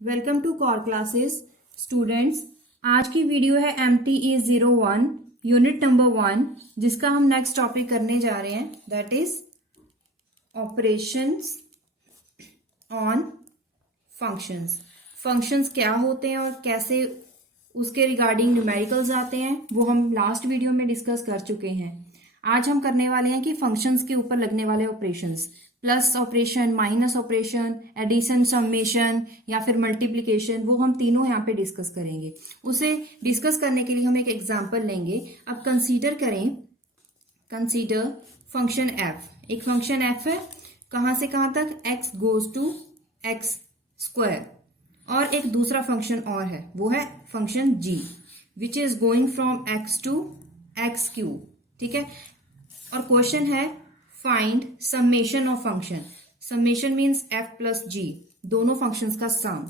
Welcome to Core Classes students. आज की video है MTE01 यूनिट नंबर 1, जिसका हम नेक्स्ट टॉपिक करने जा रहे हैं, that is operations on functions. Functions क्या होते हैं और कैसे उसके रिगार्डिंग न्यूमेरिकल्स आते हैं वो हम लास्ट वीडियो में डिस्कस कर चुके हैं। आज हम करने वाले हैं कि फंक्शंस के ऊपर लगने वाले operations, plus operation, minus operation, addition, summation या फिर मल्टीप्लिकेशन, वो हम तीनों यहाँ पे डिस्कस करेंगे। उसे डिस्कस करने के लिए हम एक एग्जांपल लेंगे। अब कंसीडर करें, कंसीडर फंक्शन एफ। एक फंक्शन एफ है, कहाँ से कहाँ तक, x goes to x square. और एक दूसरा फंक्शन और है, वो है function g, which is going from x to x cube. ठीक है। और क्वेश्चन है find summation of function. Summation means f plus g, दोनों फंक्शंस का सम,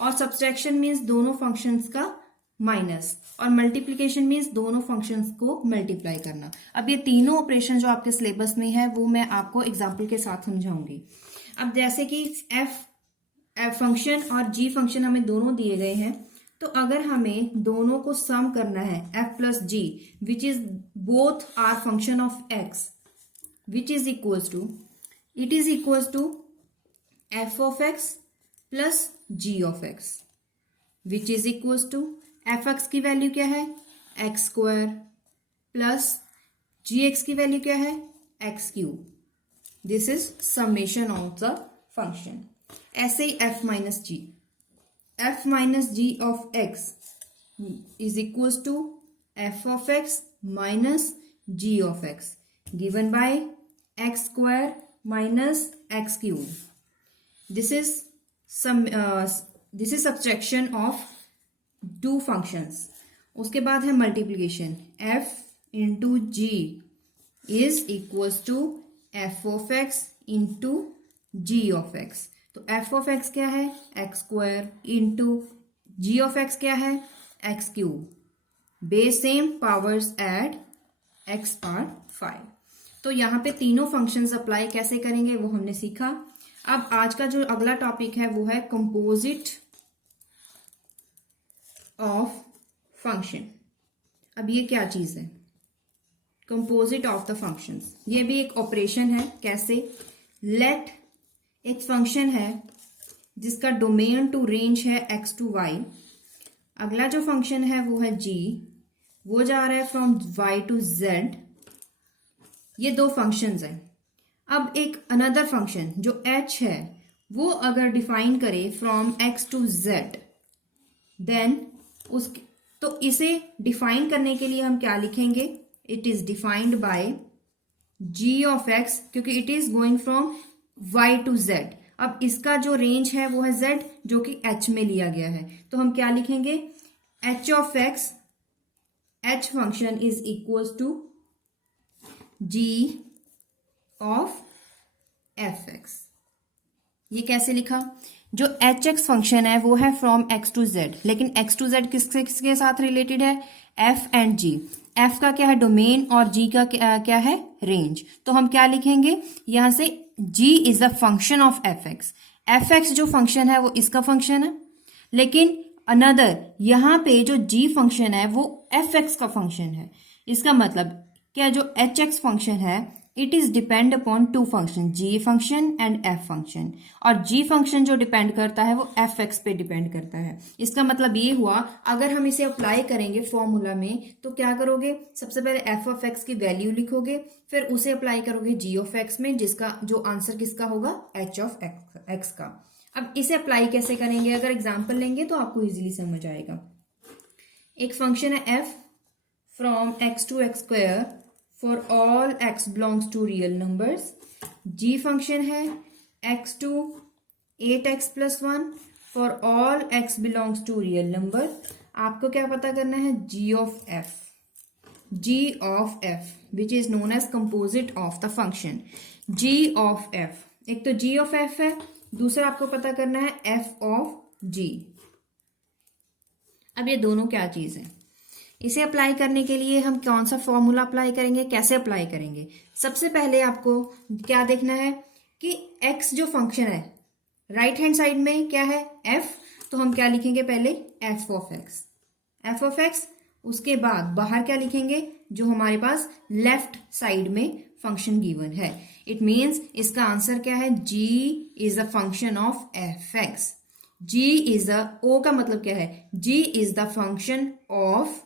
और सब्सट्रैक्शन मीन्स दोनों फंक्शंस का माइनस, और मल्टीप्लीकेशन मीन्स दोनों फंक्शंस को मल्टीप्लाई करना। अब ये तीनों ऑपरेशन जो आपके सिलेबस में है वो मैं आपको एग्जांपल के साथ समझाऊंगी। अब जैसे कि f फंक्शन और g फंक्शन हमें दोनों दिए गए हैं, तो अगर हमें दोनों को सम करना है f plus g, which is both are function of x, which is equals to, it is equals to f of x plus g of x, which is equals to f x की value क्या है, x square, plus g x की value क्या है, x cube. This is summation of the function. ऐसे ही f minus g of x is equals to f of x minus g of x given by x square minus x cube. This is subtraction of two functions. उसके बाद है multiplication. f into g is equals to f of x into g of x. तो f of x क्या है, x square into g of x क्या है, x cube. Base same, powers add, x power 5. तो यहाँ पे तीनों functions apply कैसे करेंगे वो हमने सीखा। अब आज का जो अगला टॉपिक है वो है कंपोजिट ऑफ फंक्शन। अब ये क्या चीज है, कंपोजिट ऑफ द फंक्शंस। ये भी एक ऑपरेशन है। कैसे, लेट एक फंक्शन है जिसका डोमेन टू रेंज है x टू y। अगला जो फंक्शन है वो है g, वो जा रहा है फ्रॉम y टू z। ये दो फंक्शंस हैं। अब एक अनदर फंक्शन जो h है, वो अगर डिफाइन करे from x to z, then तो इसे डिफाइन करने के लिए हम क्या लिखेंगे, it is defined by g of x, क्योंकि it is going from y to z। अब इसका जो रेंज है वो है z, जो कि h में लिया गया है। तो हम क्या लिखेंगे, h of x, h function is equals to g of f x. ये कैसे लिखा, जो एच एक्स फंक्शन है वो है फ्रॉम x टू z, लेकिन x टू z किसके किसके साथ रिलेटेड है, f एंड g। f का क्या है, डोमेन, और g का क्या है, रेंज। तो हम क्या लिखेंगे यहां से, g is the function of f x जो फंक्शन है वो इसका फंक्शन है, लेकिन अनदर यहां पे जो g फंक्शन है वो एफ एक्स का फंक्शन है। इसका मतलब क्या, जो एच एक्स फंक्शन है it is depend upon two function, g function and f function, और g फंक्शन जो डिपेंड करता है वो एफ एक्स पे डिपेंड करता है। इसका मतलब ये हुआ, अगर हम इसे अप्लाई करेंगे फॉर्मूला में तो क्या करोगे, सबसे पहले f ऑफ x की वैल्यू लिखोगे, फिर उसे अप्लाई करोगे g ऑफ x में, जिसका जो आंसर किसका होगा, h ऑफ x का। अब इसे अप्लाई कैसे करेंगे, अगर एग्जाम्पल लेंगे तो आपको इजीली समझ आएगा। एक फंक्शन है f from x to x square for all x belongs to real numbers। g function है x to 8x plus 1 for all x belongs to real number। आपको क्या पता करना है, g of f which is known as composite of the function g of f। एक तो g of f है, दूसरा आपको पता करना है f of g। अब ये दोनों क्या चीज है, इसे अप्लाई करने के लिए हम कौन सा फॉर्मूला अप्लाई करेंगे, कैसे अप्लाई करेंगे। सबसे पहले आपको क्या देखना है कि x जो फंक्शन है राइट हैंड साइड में क्या है, f, तो हम क्या लिखेंगे पहले f of x, f of x, उसके बाद बाहर क्या लिखेंगे जो हमारे पास लेफ्ट साइड में फंक्शन गिवन है। इट मीन्स इसका आंसर क्या है, g is the function of f x. g is the, o का मतलब क्या है, g is the function of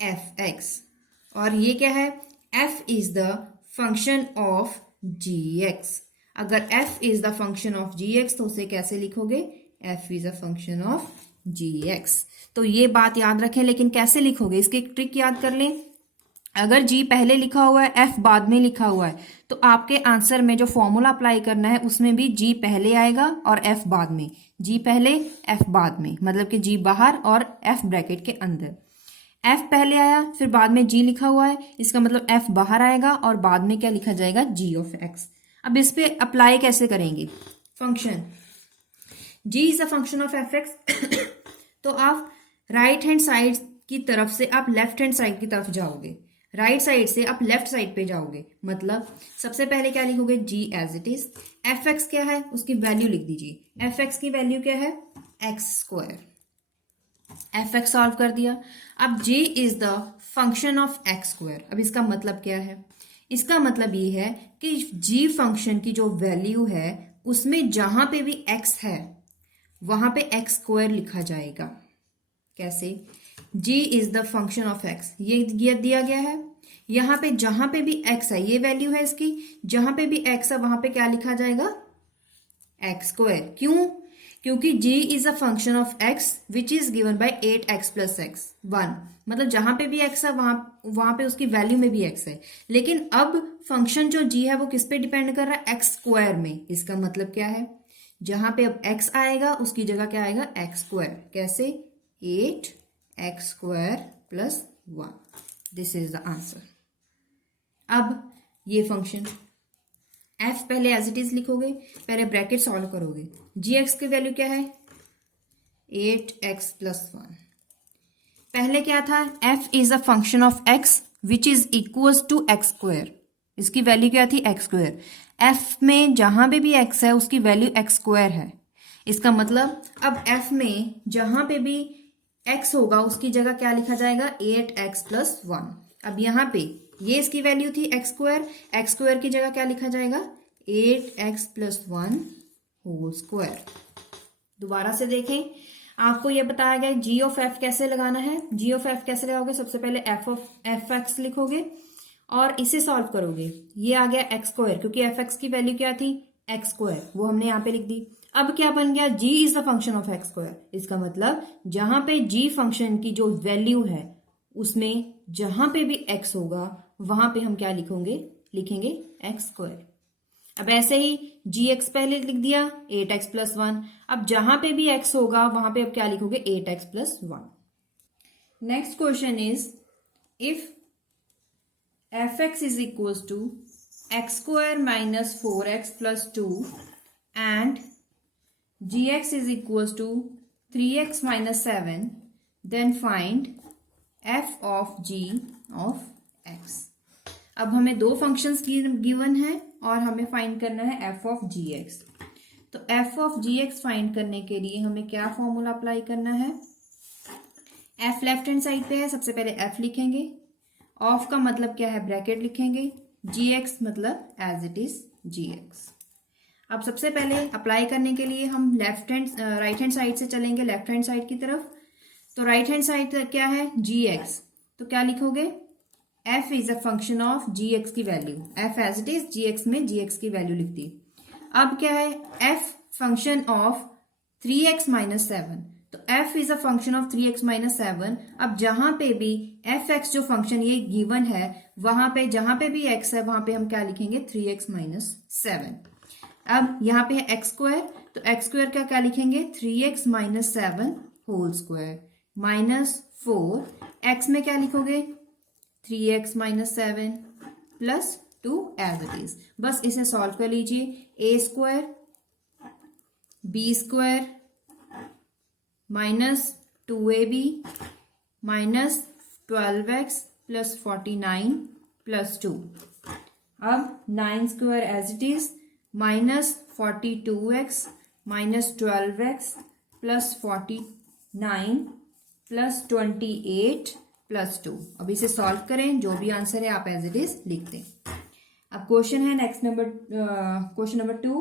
f x, और ये क्या है, f is the function of g x. अगर f is the function of g x तो उसे कैसे लिखोगे, f is a function of g x. तो ये बात याद रखें, लेकिन कैसे लिखोगे इसकी एक ट्रिक याद कर लें। अगर g पहले लिखा हुआ है, f बाद में लिखा हुआ है, तो आपके आंसर में जो फॉर्मूला अप्लाई करना है उसमें भी g पहले आएगा और f बाद में, g पहले f बाद में, मतलब कि g बाहर और f ब्रैकेट के अंदर। f पहले आया फिर बाद में g लिखा हुआ है, इसका मतलब f बाहर आएगा और बाद में क्या लिखा जाएगा, g ऑफ x। अब इस पे अप्लाई कैसे करेंगे function, g is a function of f x. तो आप राइट हैंड साइड की तरफ से आप लेफ्ट हैंड साइड की तरफ जाओगे, राइट साइड से आप लेफ्ट साइड पे जाओगे, मतलब सबसे पहले क्या लिखोगे, g as it is. F x क्या है, उसकी वैल्यू लिख दीजिए, एफ एक्स की वैल्यू क्या है, x square. F x solve कर दिया। अब g is the function of x square. अब इसका मतलब क्या है, इसका मतलब ये है कि g फंक्शन की जो वैल्यू है उसमें जहां पे भी x है वहां पे एक्स स्क्वायर लिखा जाएगा। कैसे, g is the function of x, ये दिया गया है, यहां पे जहां पे भी x है, ये वैल्यू है इसकी, जहां पे भी x है वहां पे क्या लिखा जाएगा, एक्स स्क्वायर। क्यों, क्योंकि g is a function of x which is given by 8x plus x 1, मतलब जहां पे भी x है वहां पे उसकी वैल्यू में भी x है, लेकिन अब फंक्शन जो g है वो किस पे डिपेंड कर रहा है, x स्क्वायर में। इसका मतलब क्या है, जहां पे अब x आएगा उसकी जगह क्या आएगा, x स्क्वायर। कैसे, 8x square plus 1, this is the answer. अब ये फंक्शन f पहले एज इट इज लिखोगे, पहले ब्रैकेट सॉल्व करोगे, gx की वैल्यू क्या है, 8x प्लस 1। पहले क्या था, f is a function of x which is equals to x square, इसकी वैल्यू क्या थी, एक्स स्क्वायर। f में जहां पे भी x है उसकी वैल्यू एक्स स्क्वायर है, इसका मतलब अब f में जहां पे भी x होगा उसकी जगह क्या लिखा जाएगा, 8x प्लस 1। अब यहाँ पे ये इसकी वैल्यू थी एक्स स्क्वायर की जगह क्या लिखा जाएगा, 8x प्लस 1 होल स्क्वायर। दोबारा से देखें, आपको ये बताया गया g ऑफ f कैसे लगाना है। g ऑफ f कैसे लगाओगे, सबसे पहले f ऑफ एफ एक्स लिखोगे और इसे सॉल्व करोगे। ये आ गया एक्स स्क्वायर, क्योंकि एफ एक्स की वैल्यू क्या थी, एक्स स्क्वायर, वो हमने यहाँ पे लिख दी। अब क्या बन गया, g is the function of x square. इसका मतलब जहां पे g फंक्शन की जो वैल्यू है उसमें जहां पे भी x होगा वहां पे हम क्या लिखेंगे एक्स स्क्वायर। अब ऐसे ही gx पहले लिख दिया 8x प्लस 1, अब जहां पे भी x होगा वहां पे अब क्या लिखोगे 8x plus 1। Next question is if fx is equals to x square minus 4x plus 2 and gx is equals to 3x minus 7, then find f of g of x। अब हमें दो फंक्शंस गिवन है और हमें find करना है f of gx। तो f of gx find करने के लिए हमें क्या फॉर्मूला अप्लाई करना है, f लेफ्ट हैंड साइड पे है, सबसे पहले f लिखेंगे, ऑफ का मतलब क्या है, ब्रैकेट लिखेंगे, gx मतलब एज इट इज gx। अब सबसे पहले अप्लाई करने के लिए हम राइट हैंड साइड से चलेंगे लेफ्ट हैंड साइड की तरफ। तो राइट हैंड साइड क्या है, gx, तो क्या लिखोगे, f is a function of gx की value, f as it is gx में gx की वैल्यू लिख दी। अब क्या है, f function of 3x minus 7, तो f is a function of 3x minus 7। अब जहां पे भी fx जो फंक्शन ये गिवन है वहां पे जहां पे भी x है वहां पे हम क्या लिखेंगे, 3x माइनस 7। अब यहाँ पे है एक्स स्क्वायर, तो एक्स स्क्वायर का क्या लिखेंगे, 3x minus 7 whole square minus 4, x में क्या लिखोगे, 3x minus 7 plus 2 as it is. बस इसे सॉल्व कर लीजिए, a square b square minus 2ab minus 12x plus 49 plus 2। अब 9 square as it is minus 42x minus 12x +49 +28 +2। अब इसे सॉल्व करें, जो भी आंसर है आप एज इट इज लिख दें। अब क्वेश्चन है next number, question number 2,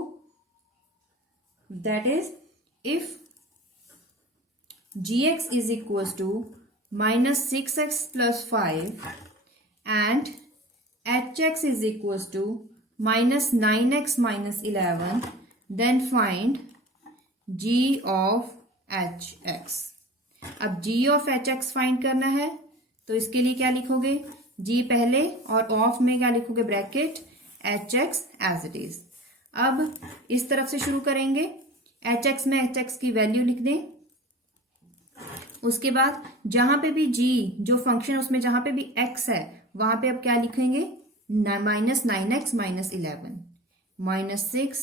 that is if gx is equals to -6x + 5 and hx is equals to -9x - 11, then find g of hx। अब g of hx फाइंड करना है तो इसके लिए क्या लिखोगे, g पहले और ऑफ में क्या लिखोगे, bracket hx as it is. अब इस तरफ से शुरू करेंगे, hx में hx की वैल्यू लिख दें। उसके बाद जहां पे भी g जो फंक्शन उसमें जहां पे भी x है वहां पे अब क्या लिखेंगे, -9x - 11, -6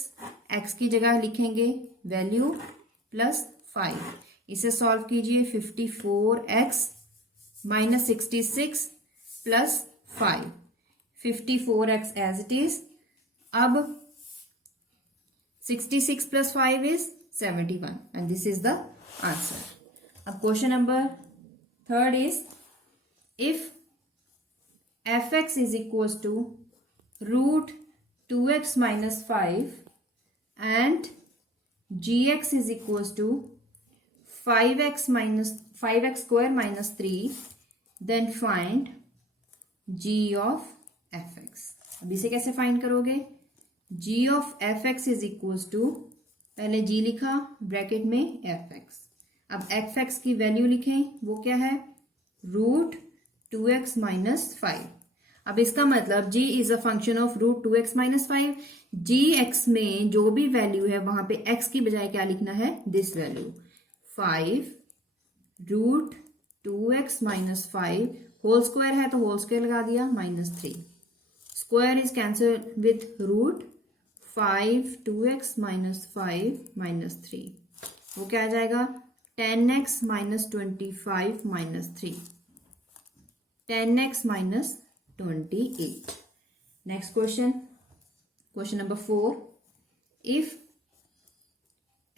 x की जगह लिखेंगे वैल्यू +5। इसे सॉल्व कीजिए, 54x - 66 +5, 54x as it is. अब 66 + 5 is 71 and this is the answer। अब question number 3 is if fx is equals to √2x - 5 and gx is equals to 5x square - 3, then find g of fx। अब इसे कैसे find करोगे, g of fx is equals to, पहले g लिखा bracket में fx। अब fx की value लिखें, वो क्या है, √2x - 5। अब इसका मतलब g is a function of √2x - 5। gx में जो भी वैल्यू है वहां पे x की बजाय क्या लिखना है, this value 5 √2x - 5, whole square है तो होल स्क्वायर लगा दिया, -3, square is cancel with root, 5 2x - 5 -3, वो क्या आ जाएगा, 10x - 25 -3, 10x - 28। Next question, question number 4, if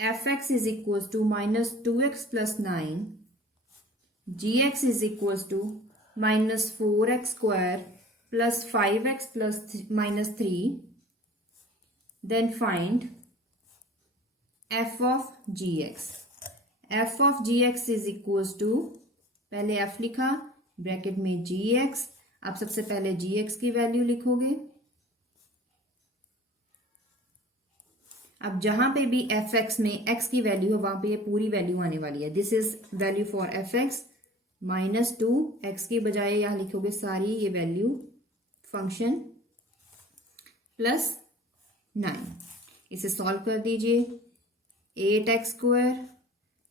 fx is equals to -2x + 9, gx is equals to -4x square + 5x - 3, then find f of gx। f of gx is equals to, पहले f लिखा bracket में gx। आप सबसे पहले gx की value लिखोगे। अब जहां पे भी fx में x की वैल्यू है वहां पे ये पूरी वैल्यू आने वाली है। This is value for fx, -2x की बजाय यहां लिखोगे सारी ये वैल्यू फंक्शन +9। इसे सॉल्व कर दीजिए, 8x square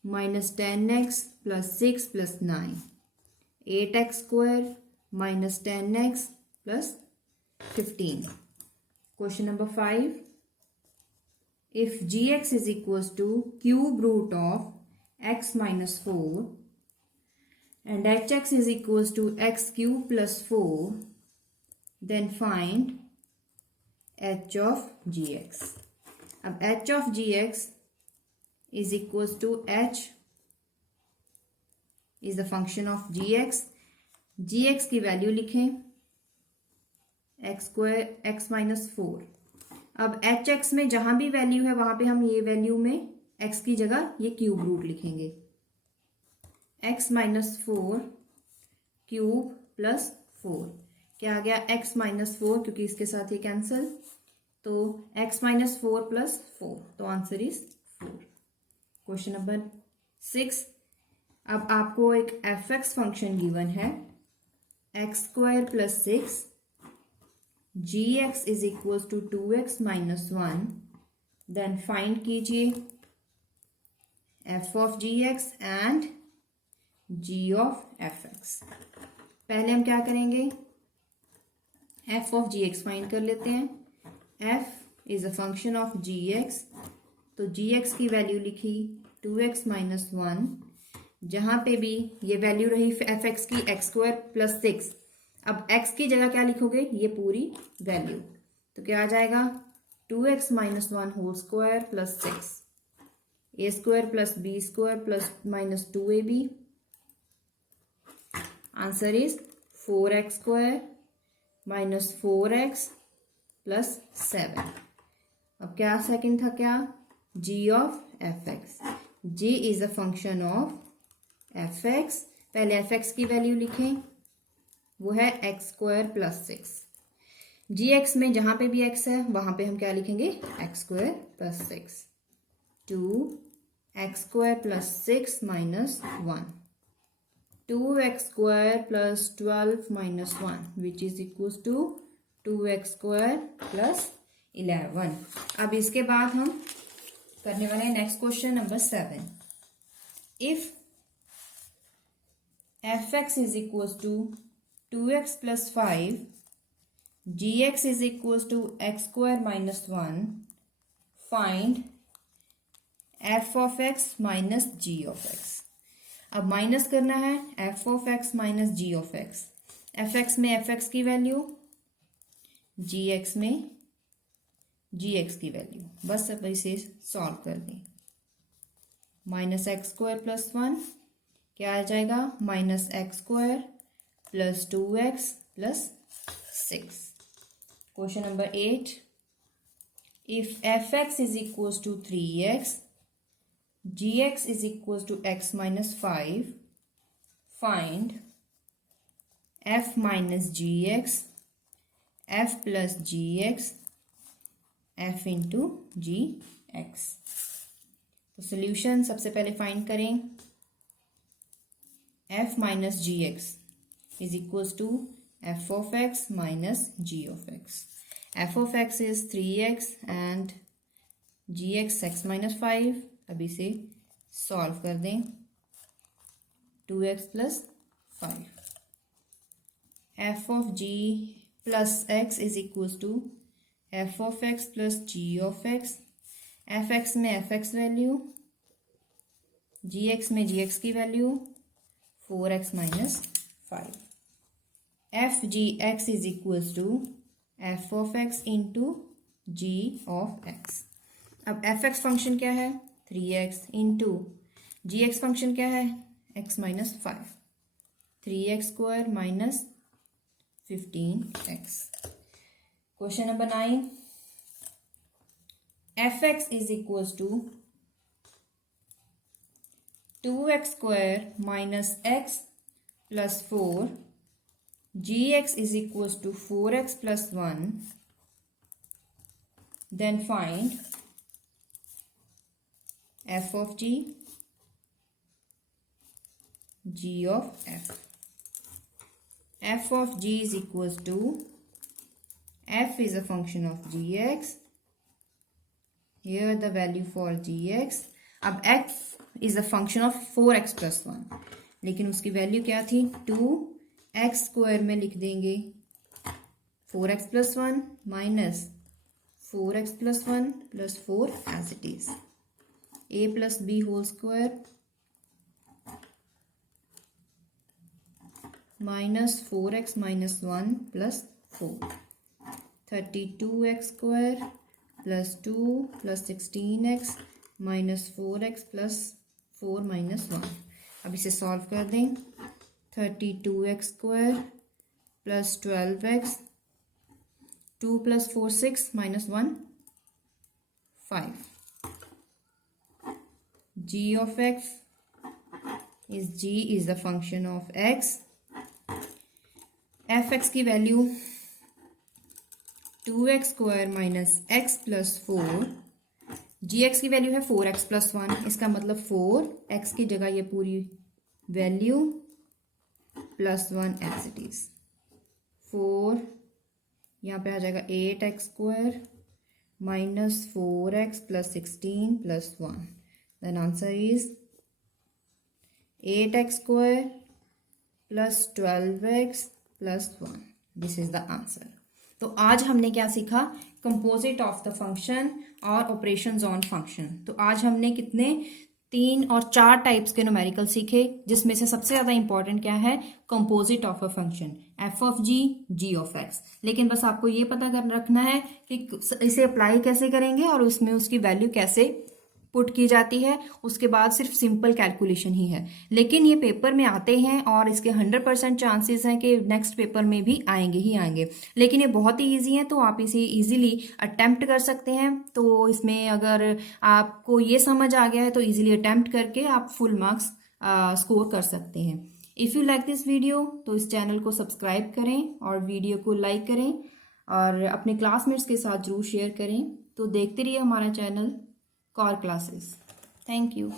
-10x + 6 + 9, 8x square -10x + 15। Question number 5, if gx is equals to cube root of x - 4 and hx is equals to x cube + 4, then find h of gx। अब h of gx is equals to h is the function of gx। gx की value लिखें, x square x - 4। अब hx में जहां भी value है वहां पे हम ये वैल्यू में x की जगह ये क्यूब रूट लिखेंगे, x - 4 क्यूब + 4, क्या आ गया, x - 4, क्योंकि इसके साथ ये कैंसिल, तो x - 4 + 4, तो आंसर इज 4। क्वेश्चन नंबर 6, अब आपको एक fx फंक्शन गिवन है, x square + 6, gx is equals to 2x - 1, then find कीजिए f of gx and g of fx। पहले हम क्या करेंगे, f of gx फाइंड कर लेते हैं। f is a function of gx, तो gx की वैल्यू लिखी 2x - 1, जहां पे भी ये वैल्यू रही fx की x स्क्वायर + 6। अब x की जगह क्या लिखोगे, ये पूरी वैल्यू, तो क्या आ जाएगा, 2x - 1 whole square + 6, a square plus b square plus minus 2ab. Answer is 4x square minus 4x plus 7. अब क्या सेकंड था, क्या, g of f x. g is a function of f x. पहले f x की value लिखें, वो है x square plus 6. G x में जहां पे भी x है वहां पे हम क्या लिखेंगे, x square plus 6. 2x square plus 6 minus 1. 2x square plus 12 minus 1 which is equal to 2x square plus 11. अब इसके बाद हम करने वाले हैं next question number 7. If f x is equal to 2x plus 5, gx is equals to x square minus 1, find f of x minus g of x. अब minus करना है f of x minus g of x. fx में fx की value, gx में gx की value. बस अब इसे सॉल्व कर दें. माइनस एक्स स्क्वायर प्लस 1 क्या आ जाएगा, minus x square plus 2x plus 6. Question number 8. If fx is equals to 3x, gx is equals to x minus 5, find f minus gx, f plus gx, f into gx. तो solution सबसे पहले find करें. f minus gx is equals to f of x minus g of x. f of x is 3x and gx x minus 5. अब इसे solve कर दें. 2x plus 5. f of g plus x is equals to f of x plus g of x. fx में fx value, gx में gx की value, 4x minus 5. f g x is equals to f of x into g of x. अब F x function क्या है, 3x into जी x function क्या है, x minus 5. 3x square minus 15x. Question number 9. F x is equals to 2x square minus x plus 4. gx is equals to 4x plus 1. Then find f of g, g of f. f of g is equals to, f is a function of gx. Here the value for gx. अब f is a function of 4x plus 1. लेकिन उसकी value क्या थी, 2x square में लिख देंगे 4x plus 1 minus 4x plus 1 plus 4 as it is. a plus b whole square minus 4x minus 1 plus 4. 32x square plus 2 plus 16x minus 4x plus 4 minus 1. अब इसे solve कर दें. 32x square plus 12x, 2 plus 4 6 minus 1 5. g of x is g is the function of x. fx की value 2x square minus x plus 4. gx की value है 4x plus 1. इसका मतलब 4x की जगह ये पूरी value plus 1 as it is. 4 यहाँ पे आ जाएगा 8x square minus 4x plus 16 plus 1. Then answer is 8x square plus 12x plus 1. This is the answer. तो आज हमने क्या सीखा, कंपोजिट ऑफ द फंक्शन और ऑपरेशंस ऑन फंक्शन. तो आज हमने कितने 3 और 4 टाइप्स के न्यूमेरिकल सीखे, जिसमें से सबसे ज्यादा इंपॉर्टेंट क्या है, composite of a function, f of g, g of x. लेकिन बस आपको ये पता कर रखना है कि इसे अप्लाई कैसे करेंगे और उसमें उसकी वैल्यू कैसे पुट की जाती है, उसके बाद सिर्फ सिंपल कैलकुलेशन ही है। लेकिन ये पेपर में आते हैं और इसके 100% चांसेस हैं कि नेक्स्ट पेपर में भी आएंगे ही आएंगे। लेकिन ये बहुत ही ईजी है, तो आप इसे इजीली अटेम्प्ट कर सकते हैं। तो इसमें अगर आपको ये समझ आ गया है तो इजीली अटेम्प्ट करके आप फुल मार्क्स स्कोर कर सकते हैं। If you like this video तो इस चैनल को सब्सक्राइब करें और वीडियो को लाइक करें और अपने क्लासमेट्स के साथ जरूर शेयर करें। तो देखते रहिए हमारा channel Core Classes. Thank you.